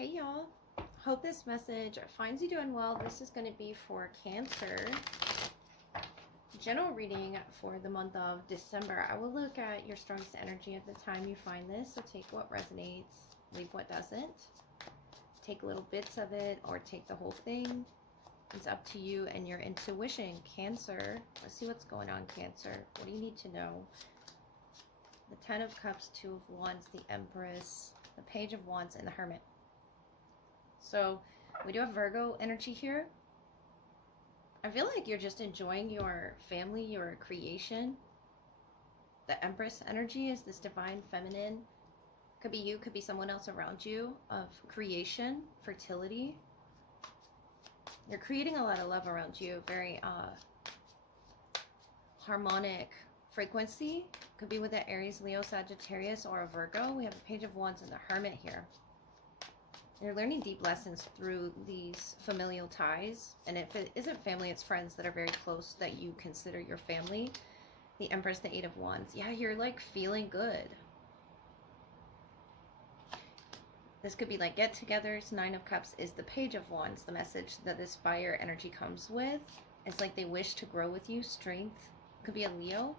Hey y'all, hope this message finds you doing well. This is going to be for Cancer. General reading for the month of December. I will look at your strongest energy at the time you find this, so take what resonates, leave what doesn't. Take little bits of it or take the whole thing. It's up to you and your intuition. Cancer, let's see what's going on, Cancer. What do you need to know? The Ten of Cups, Two of Wands, the Empress, the Page of Wands, and the Hermit. So we do have Virgo energy here. I feel like you're just enjoying your family, your creation. The Empress energy is this divine feminine. Could be you, could be someone else around you, of creation, fertility. You're creating a lot of love around you. Very harmonic frequency. Could be with the Aries, Leo, Sagittarius, or a Virgo. We have the Page of Wands and the Hermit here. You're learning deep lessons through these familial ties. And if it isn't family, it's friends that are very close that you consider your family. The Empress, the Eight of Wands. Yeah, you're like feeling good. This could be like get-togethers. Nine of Cups is the Page of Wands. The message that this fire energy comes with. It's like they wish to grow with you. Strength. Could be a Leo.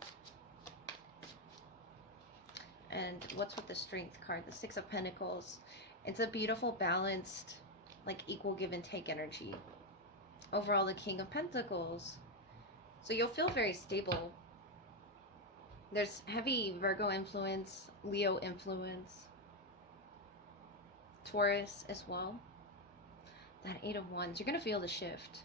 And what's with the Strength card? The Six of Pentacles. It's a beautiful, balanced, like equal give and take energy. Overall, the King of Pentacles. So you'll feel very stable. There's heavy Virgo influence, Leo influence, Taurus as well. That Eight of Wands, you're going to feel the shift.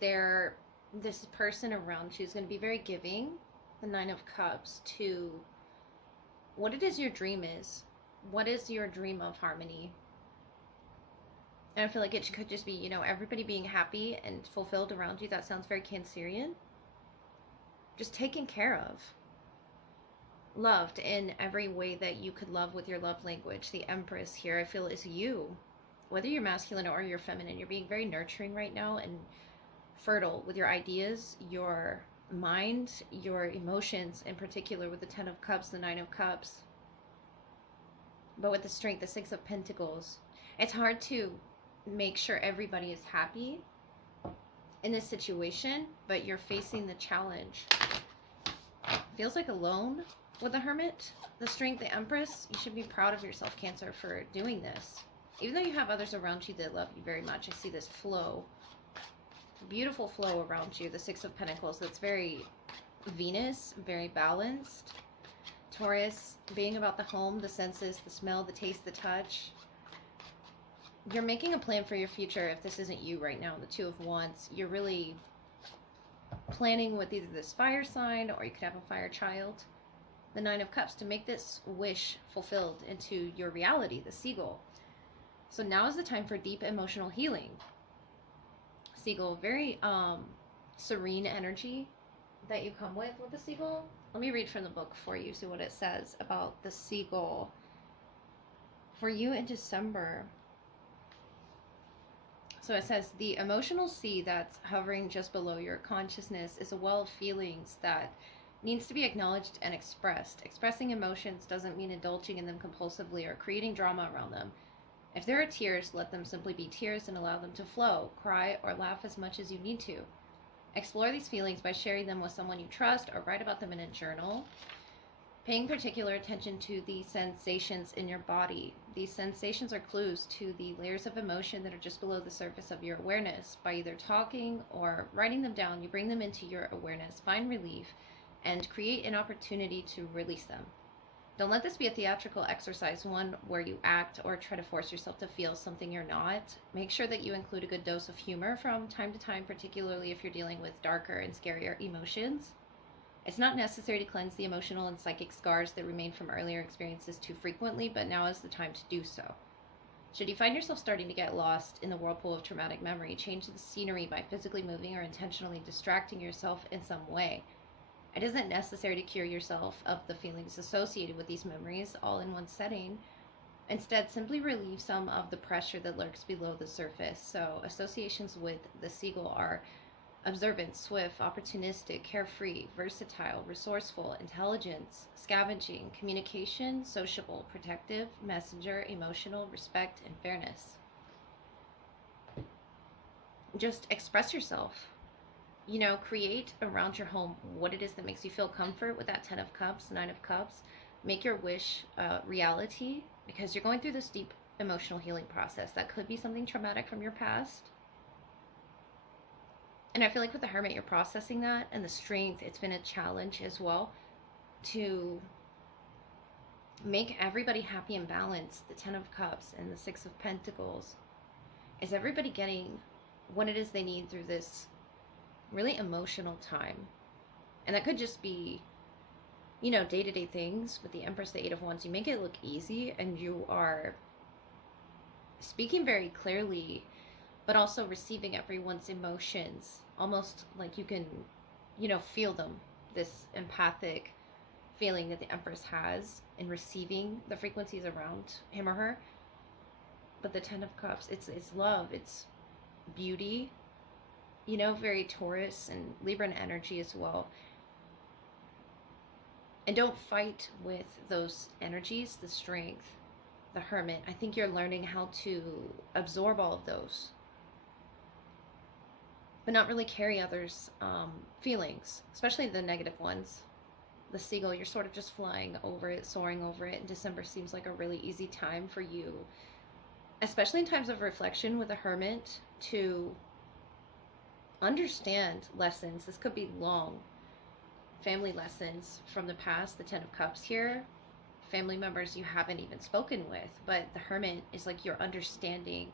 This person around you is going to be very giving. The Nine of Cups to what it is your dream is. What is your dream of harmony? And I feel like it could just be, you know, everybody being happy and fulfilled around you. That sounds very Cancerian. Just taken care of. Loved in every way that you could love with your love language. The Empress here, I feel, is you. Whether you're masculine or you're feminine, you're being very nurturing right now and fertile with your ideas, your mind, your emotions, in particular with the Ten of Cups, the Nine of Cups. But with the Strength, the Six of Pentacles, it's hard to make sure everybody is happy in this situation, but you're facing the challenge. Feels like alone with the Hermit. The Strength, the Empress, you should be proud of yourself, Cancer, for doing this. Even though you have others around you that love you very much, I see this flow, beautiful flow around you. The Six of Pentacles, that's very Venus, very balanced. Taurus, being about the home, the senses, the smell, the taste, the touch. You're making a plan for your future. If this isn't you right now, the Two of Wands, you're really planning with either this fire sign or you could have a fire child. The Nine of Cups, to make this wish fulfilled into your reality, the Seagull. So now is the time for deep emotional healing. Seagull, very serene energy that you come with the Seagull. Let me read from the book for you, see what it says about the Seagull for you in December. So it says, the emotional sea that's hovering just below your consciousness is a well of feelings that needs to be acknowledged and expressed. Expressing emotions doesn't mean indulging in them compulsively or creating drama around them. If there are tears, let them simply be tears and allow them to flow. Cry or laugh as much as you need to. Explore these feelings by sharing them with someone you trust or write about them in a journal. Paying particular attention to the sensations in your body. These sensations are clues to the layers of emotion that are just below the surface of your awareness. By either talking or writing them down, you bring them into your awareness, find relief, and create an opportunity to release them. Don't let this be a theatrical exercise, one where you act or try to force yourself to feel something you're not. Make sure that you include a good dose of humor from time to time, particularly if you're dealing with darker and scarier emotions. It's not necessary to cleanse the emotional and psychic scars that remain from earlier experiences too frequently, but now is the time to do so. Should you find yourself starting to get lost in the whirlpool of traumatic memory, change the scenery by physically moving or intentionally distracting yourself in some way. It isn't necessary to cure yourself of the feelings associated with these memories all in one setting. Instead, simply relieve some of the pressure that lurks below the surface. So associations with the Seagull are observant, swift, opportunistic, carefree, versatile, resourceful, intelligence, scavenging, communication, sociable, protective, messenger, emotional, respect, and fairness. Just express yourself. You know, create around your home what it is that makes you feel comfort with that 10 of Cups, 9 of Cups. Make your wish reality, because you're going through this deep emotional healing process. That could be something traumatic from your past. And I feel like with the Hermit, you're processing that, and the Strength, it's been a challenge as well to make everybody happy and balanced. The 10 of Cups and the 6 of Pentacles. Is everybody getting what it is they need through this really emotional time? And that could just be, you know, day-to-day things. With the Empress, the 8 of Wands, you make it look easy, and you are speaking very clearly, but also receiving everyone's emotions, almost like you can, you know, feel them. This empathic feeling that the Empress has in receiving the frequencies around him or her. But the 10 of Cups, it's love, it's beauty, you know, very Taurus and Libran energy as well. And don't fight with those energies. The Strength, the Hermit, I think you're learning how to absorb all of those, but not really carry others' feelings, especially the negative ones. The Seagull, you're sort of just flying over it, soaring over it. And December seems like a really easy time for you, especially in times of reflection with the Hermit, to understand lessons. This could be long family lessons from the past. The 10 of Cups here, family members you haven't even spoken with, but the Hermit is like you're understanding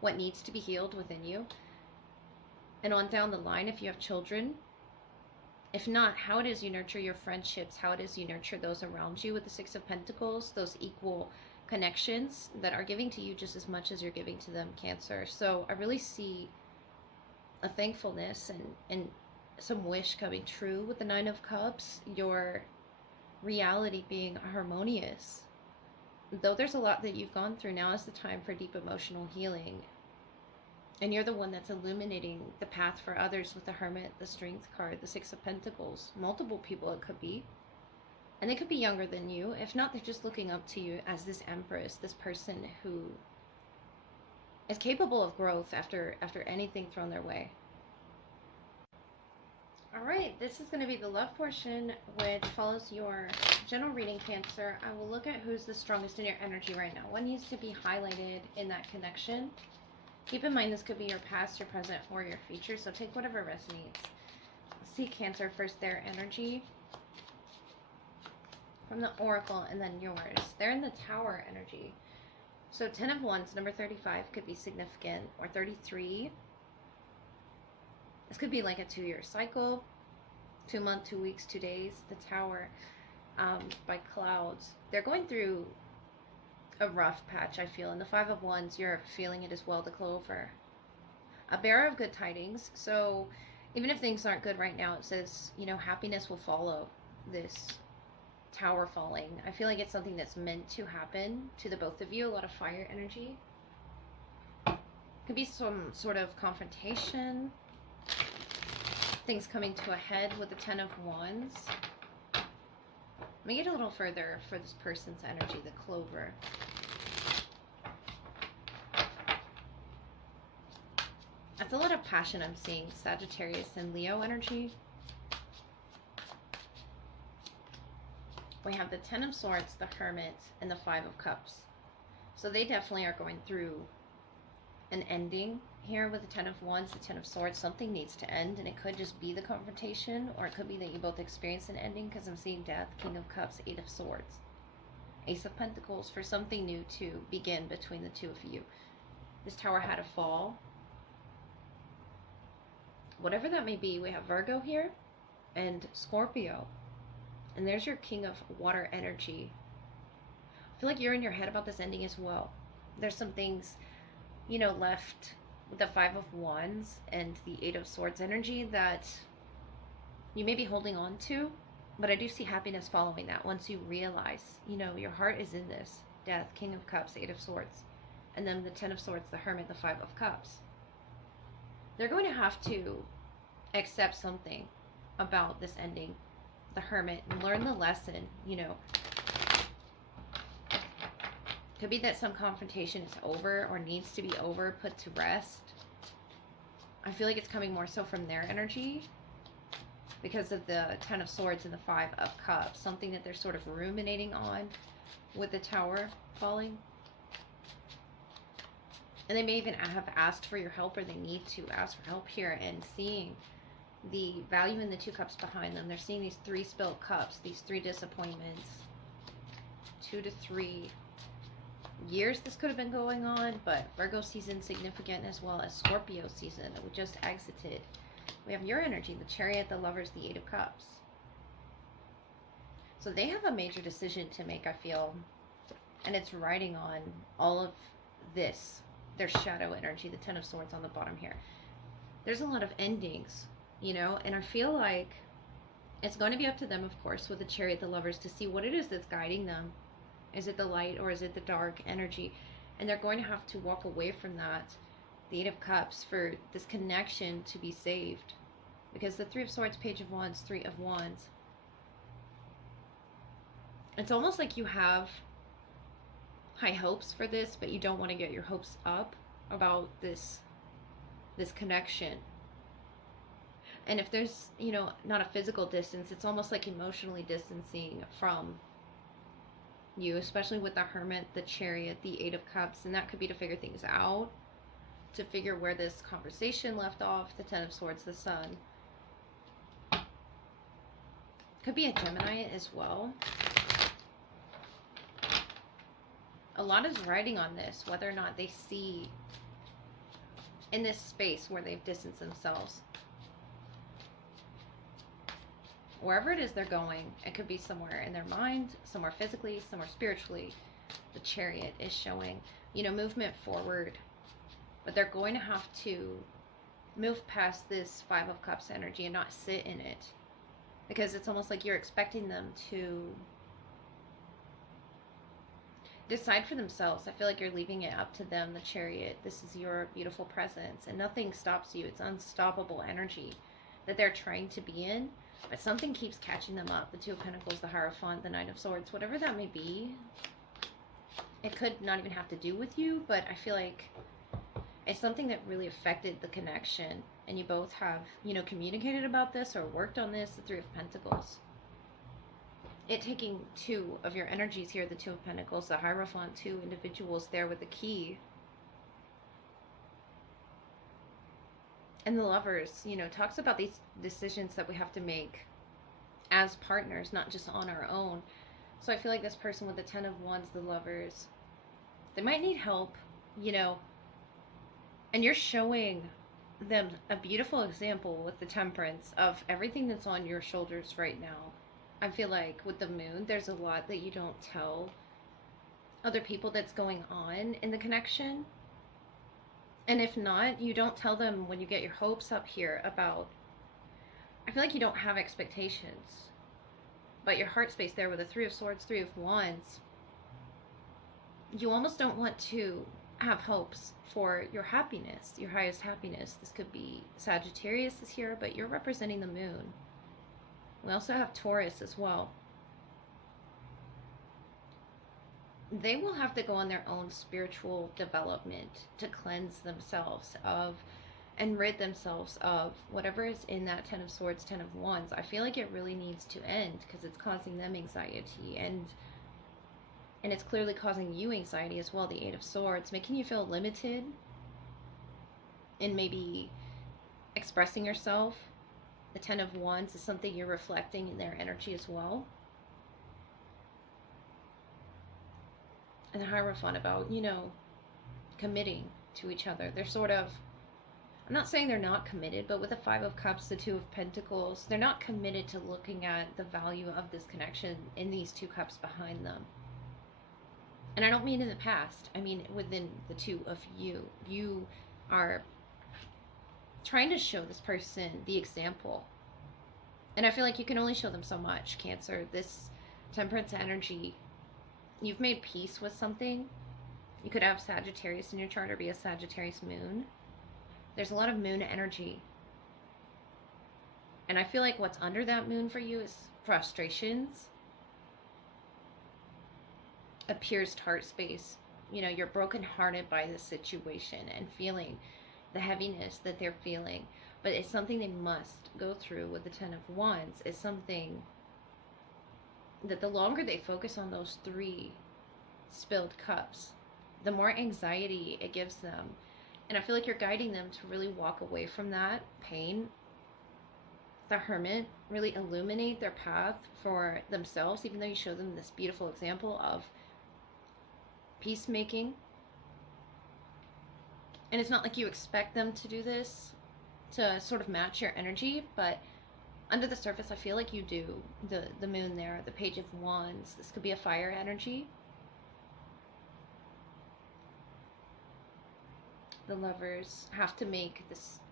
what needs to be healed within you. And on down the line, if you have children, if not, how it is you nurture your friendships, how it is you nurture those around you with the 6 of Pentacles, those equal connections that are giving to you just as much as you're giving to them, Cancer. So I really see a thankfulness and some wish coming true with the 9 of Cups, your reality being harmonious. Though there's a lot that you've gone through, now is the time for deep emotional healing. And you're the one that's illuminating the path for others with the Hermit, the Strength card, the 6 of Pentacles. Multiple people it could be. And they could be younger than you. If not, they're just looking up to you as this Empress, this person who is capable of growth after anything thrown their way. All right, this is going to be the love portion, which follows your general reading, Cancer. I will look at who's the strongest in your energy right now. What needs to be highlighted in that connection? Keep in mind, this could be your past, your present, or your future, so take whatever resonates. Let's see, Cancer, first their energy from the Oracle, and then yours. They're in the Tower energy. So 10 of Wands, number 35, could be significant, or 33. This could be like a 2-year cycle, 2 months, 2 weeks, 2 days. The Tower by clouds. They're going through a rough patch, I feel. And the 5 of Wands, you're feeling it as well, the Clover. A bearer of good tidings. So even if things aren't good right now, it says, you know, happiness will follow this Tower falling. I feel like it's something that's meant to happen to the both of you. A lot of fire energy. Could be some sort of confrontation. Things coming to a head with the 10 of Wands. Let me get a little further for this person's energy, the Clover. That's a lot of passion I'm seeing. Sagittarius and Leo energy. We have the 10 of Swords, the Hermit, and the 5 of Cups. So they definitely are going through an ending here with the 10 of Wands, the 10 of Swords. Something needs to end, and it could just be the confrontation, or it could be that you both experience an ending, because I'm seeing death, King of Cups, 8 of Swords, Ace of Pentacles, for something new to begin between the two of you. This Tower had a fall. Whatever that may be, we have Virgo here and Scorpio. And there's your King of Water energy. I feel like you're in your head about this ending as well. There's some things, you know, left with the 5 of Wands and the 8 of Swords energy that you may be holding on to. But I do see happiness following that once you realize, you know, your heart is in this. Death, King of Cups, 8 of Swords. And then the 10 of Swords, the Hermit, the 5 of Cups. They're going to have to accept something about this ending. The Hermit, and learn the lesson, you know. Could be that some confrontation is over or needs to be over, put to rest. I feel like it's coming more so from their energy because of the Ten of Swords and the Five of Cups. Something that they're sort of ruminating on with the Tower falling. And they may even have asked for your help, or they need to ask for help here, and seeing the value in the Two Cups behind them. They're seeing these 3 spilled cups, these 3 disappointments. 2 to 3 years this could have been going on, but Virgo season significant, as well as Scorpio season that we just exited. We have your energy, the Chariot, the Lovers, the 8 of Cups. So they have a major decision to make, I feel, and it's riding on all of this. Their shadow energy, the Ten of Swords on the bottom here. There's a lot of endings, you know, and I feel like it's going to be up to them, of course, with the Chariot, the Lovers, to see what it is that's guiding them. Is it the light or is it the dark energy? And they're going to have to walk away from that, the 8 of Cups, for this connection to be saved. Because the 3 of Swords, Page of Wands, 3 of Wands. It's almost like you have high hopes for this, but you don't want to get your hopes up about this connection. And if there's, you know, not a physical distance, it's almost like emotionally distancing from you, especially with the Hermit, the Chariot, the 8 of Cups, and that could be to figure things out, to figure where this conversation left off, the 10 of Swords, the Sun. Could be a Gemini as well. A lot is riding on this, whether or not they see in this space where they've distanced themselves. Wherever it is they're going, it could be somewhere in their mind, somewhere physically, somewhere spiritually. The Chariot is showing, you know, movement forward. But they're going to have to move past this 5 of Cups energy and not sit in it. Because it's almost like you're expecting them to decide for themselves. I feel like you're leaving it up to them, the Chariot. This is your beautiful presence, and nothing stops you. It's unstoppable energy that they're trying to be in, but something keeps catching them up. The 2 of Pentacles, the Hierophant, the 9 of Swords, whatever that may be. It could not even have to do with you, but I feel like it's something that really affected the connection, and you both have, you know, communicated about this or worked on this, the 3 of Pentacles. It taking 2 of your energies here, the 2 of Pentacles, the Hierophant, 2 individuals there with the key. And the Lovers, you know, talks about these decisions that we have to make as partners, not just on our own. So I feel like this person with the 10 of Wands, the Lovers, they might need help, you know, and you're showing them a beautiful example with the Temperance of everything that's on your shoulders right now. I feel like with the Moon, there's a lot that you don't tell other people that's going on in the connection. And if not, you don't tell them when you get your hopes up here about, I feel like you don't have expectations. But your heart space there with the 3 of Swords, 3 of Wands, you almost don't want to have hopes for your happiness, your highest happiness. This could be Sagittarius is here, but you're representing the Moon. We also have Taurus as well. They will have to go on their own spiritual development to cleanse themselves of and rid themselves of whatever is in that 10 of Swords, 10 of Wands. I feel like it really needs to end because it's causing them anxiety, and it's clearly causing you anxiety as well, the 8 of Swords, making you feel limited in maybe expressing yourself. The 10 of Wands is something you're reflecting in their energy as well. And the Hierophant about, you know, committing to each other. They're sort of, I'm not saying they're not committed, but with the 5 of Cups, the 2 of Pentacles, they're not committed to looking at the value of this connection in these 2 cups behind them. And I don't mean in the past. I mean within the 2 of you. You are trying to show this person the example. And I feel like you can only show them so much, Cancer. This Temperance energy, you've made peace with something. You could have Sagittarius in your chart or be a Sagittarius Moon. There's a lot of Moon energy. And I feel like what's under that moon for you is frustrations, a pierced heart space. You know, you're brokenhearted by this situation and feeling the heaviness that they're feeling. But it's something they must go through with the Ten of Wands. It's something that the longer they focus on those three spilled cups, the more anxiety it gives them. And I feel like you're guiding them to really walk away from that pain. The Hermit, really illuminate their path for themselves, even though you show them this beautiful example of peacemaking. And it's not like you expect them to do this to sort of match your energy, but under the surface, I feel like you do. The moon there, the Page of Wands, this could be a fire energy. The lovers have to make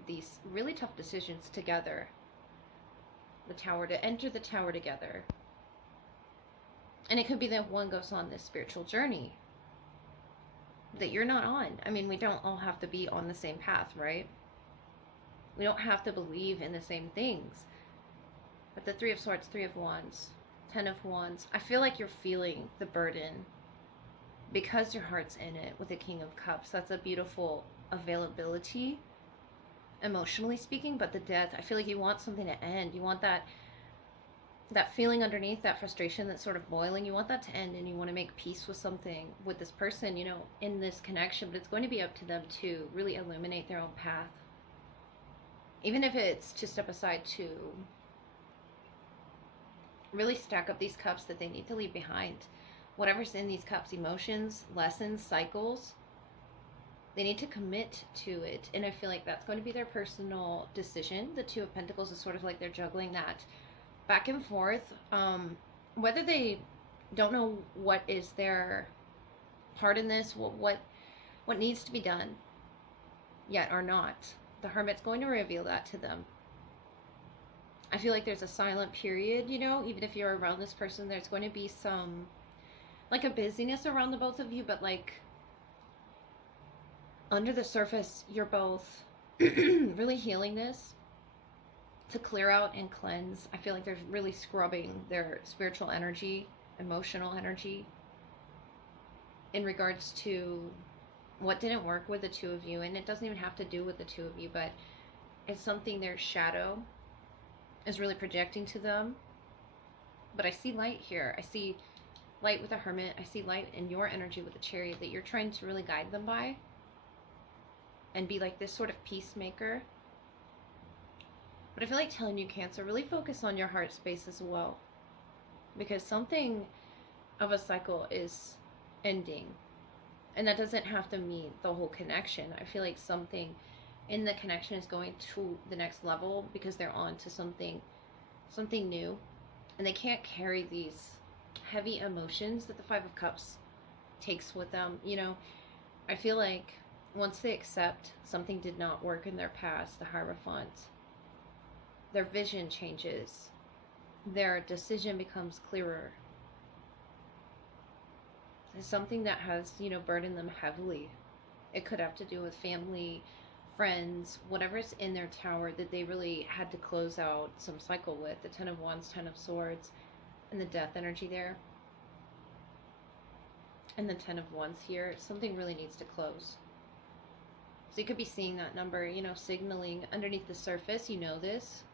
these really tough decisions together. The Tower, to enter the Tower together. And it could be that one goes on this spiritual journey that you're not on. I mean, we don't all have to be on the same path, right? We don't have to believe in the same things. But the Three of Swords, Three of Wands, Ten of Wands, I feel like you're feeling the burden because your heart's in it with the King of Cups. That's a beautiful availability, emotionally speaking. But the Death, I feel like you want something to end. You want that feeling underneath, that frustration that's sort of boiling, you want that to end, and you want to make peace with something, with this person, you know, in this connection. But it's going to be up to them to really illuminate their own path. Even if it's to step aside to really stack up these cups that they need to leave behind. Whatever's in these cups, emotions, lessons, cycles, they need to commit to it. And I feel like that's going to be their personal decision. The Two of Pentacles is sort of like they're juggling that back and forth. Whether they don't know what is their part in this, what needs to be done yet or not. The Hermit's going to reveal that to them. I feel like there's a silent period, you know, even if you're around this person, there's going to be some, like a busyness around the both of you, but like under the surface, you're both really healing this to clear out and cleanse. I feel like there's really scrubbing their spiritual energy, emotional energy in regards to what didn't work with the two of you. And it doesn't even have to do with the two of you, but it's something their shadow is really projecting to them. But I see light here. I see light with the Hermit. I see light in your energy with the Chariot that you're trying to really guide them by and be like this sort of peacemaker. But I feel like telling you, Cancer, really focus on your heart space as well, because something of a cycle is ending, and that doesn't have to mean the whole connection. I feel like something in the connection is going to the next level because they're on to something new, and they can't carry these heavy emotions that the Five of Cups takes with them. You know, I feel like once they accept something did not work in their past, the Hierophant, their vision changes, their decision becomes clearer. It's something that has, you know, burdened them heavily. It could have to do with family, friends, whatever's in their tower that they really had to close out some cycle with. The Ten of Wands, Ten of Swords, and the Death energy there. And the Ten of Wands here. Something really needs to close. So you could be seeing that number, you know, signaling underneath the surface. You know this.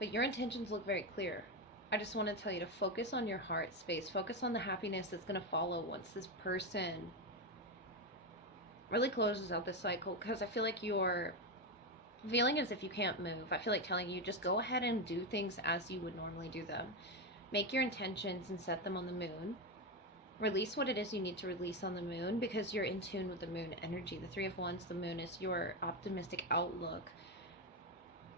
But your intentions look very clear. I just want to tell you to focus on your heart space. Focus on the happiness that's going to follow once this person really closes out this cycle. Because I feel like you're feeling as if you can't move. I feel like telling you, just go ahead and do things as you would normally do them. Make your intentions and set them on the moon. Release what it is you need to release on the moon, because you're in tune with the moon energy. The Three of Wands, the moon, is your optimistic outlook.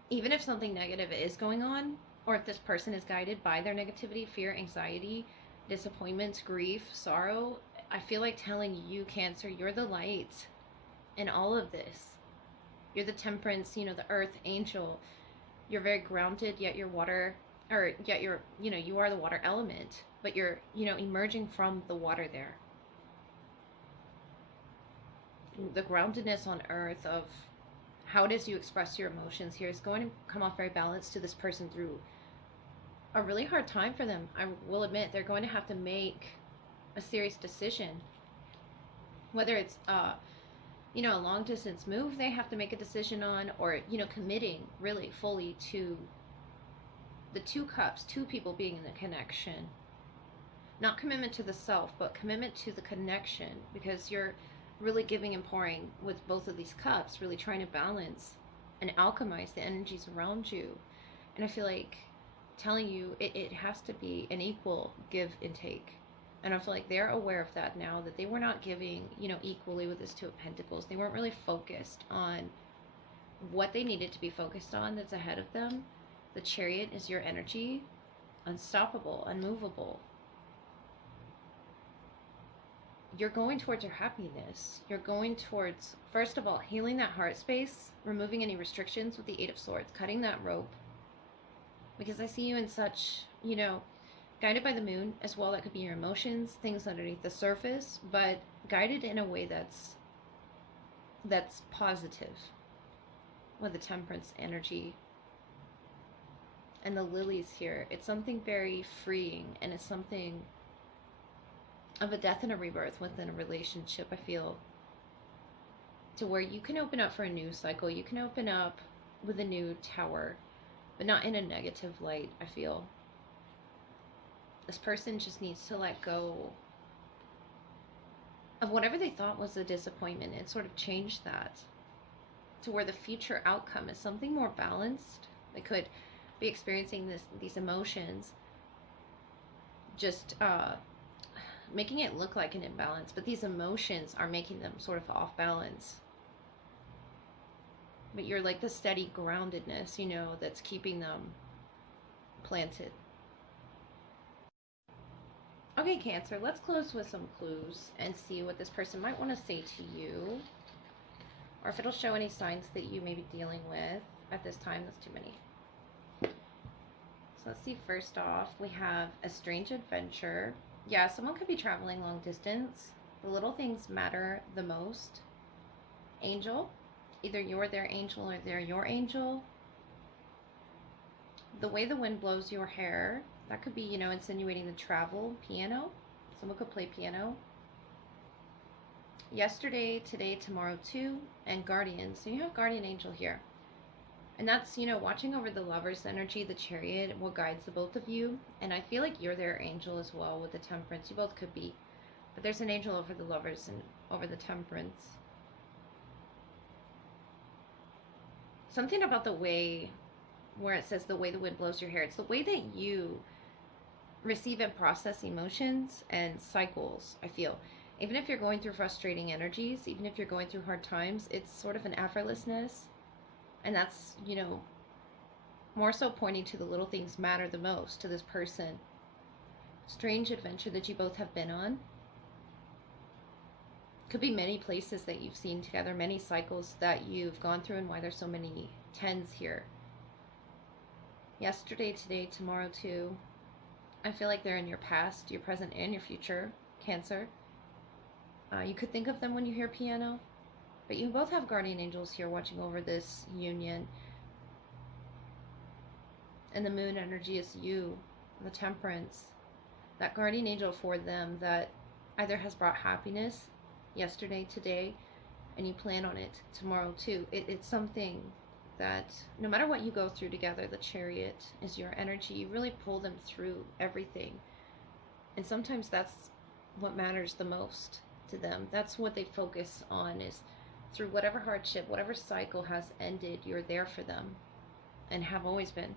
Even if something negative is going on, or if this person is guided by their negativity, fear, anxiety, disappointments, grief, sorrow, I feel like telling you, Cancer, you're the light in all of this. You're the Temperance, you know, the Earth angel. You're very grounded, yet you're water, or yet you're, you know, you are the water element, but you're, you know, emerging from the water there. The groundedness on Earth of how it is you express your emotions here is going to come off very balanced to this person through a really hard time for them. I will admit they're going to have to make a serious decision, whether it's you know, a long distance move they have to make a decision on, or, you know, committing really fully to the two cups, two people being in the connection. Not commitment to the self, but commitment to the connection, because you're really giving and pouring with both of these cups, really trying to balance and alchemize the energies around you. And I feel like telling you it has to be an equal give and take. And I feel like they're aware of that now, that they were not giving, you know, equally with this Two of Pentacles. They weren't really focused on what they needed to be focused on that's ahead of them. The Chariot is your energy, unstoppable, unmovable. You're going towards your happiness. You're going towards, first of all, healing that heart space, removing any restrictions with the Eight of Swords, cutting that rope. Because I see you in such, you know, guided by the moon as well. That could be your emotions, things underneath the surface, but guided in a way that's positive, with the Temperance energy and the lilies here. It's something very freeing, and it's something of a death and a rebirth within a relationship, I feel, to where you can open up for a new cycle. You can open up with a new tower, but not in a negative light, I feel. This person just needs to let go of whatever they thought was a disappointment and sort of change that to where the future outcome is something more balanced. They could be experiencing these emotions, just making it look like an imbalance, but these emotions are making them sort of off balance. But you're like the steady groundedness, you know, that's keeping them planted. Okay, Cancer, let's close with some clues and see what this person might want to say to you, or if it'll show any signs that you may be dealing with at this time. That's too many. So let's see. First off, we have a strange adventure. Yeah, someone could be traveling long distance. The little things matter the most. Angel. Either you're their angel or they're your angel. The way the wind blows your hair. That could be, you know, insinuating the travel. Piano. Someone could play piano. Yesterday, today, tomorrow too. And guardian. So you have guardian angel here. And that's, you know, watching over the Lover's energy, the Chariot, what guides the both of you. And I feel like you're their angel as well with the Temperance. You both could be. But there's an angel over the Lovers and over the Temperance. Something about the way, where it says the way the wind blows your hair. It's the way that you receive and process emotions and cycles, I feel. Even if you're going through frustrating energies, even if you're going through hard times, it's sort of an effortlessness. And that's, you know, more so pointing to the little things matter the most to this person. Strange adventure that you both have been on. Could be many places that you've seen together, many cycles that you've gone through, and why there's so many tens here. Yesterday, today, tomorrow too. I feel like they're in your past, your present, and your future, Cancer. You could think of them when you hear piano. But you both have guardian angels here watching over this union. And the moon energy is you, the Temperance. That guardian angel for them that either has brought happiness yesterday, today, and you plan on it tomorrow too. It's something that no matter what you go through together, the Chariot is your energy. You really pull them through everything. And sometimes that's what matters the most to them. That's what they focus on, is through whatever hardship, whatever cycle has ended, you're there for them and have always been.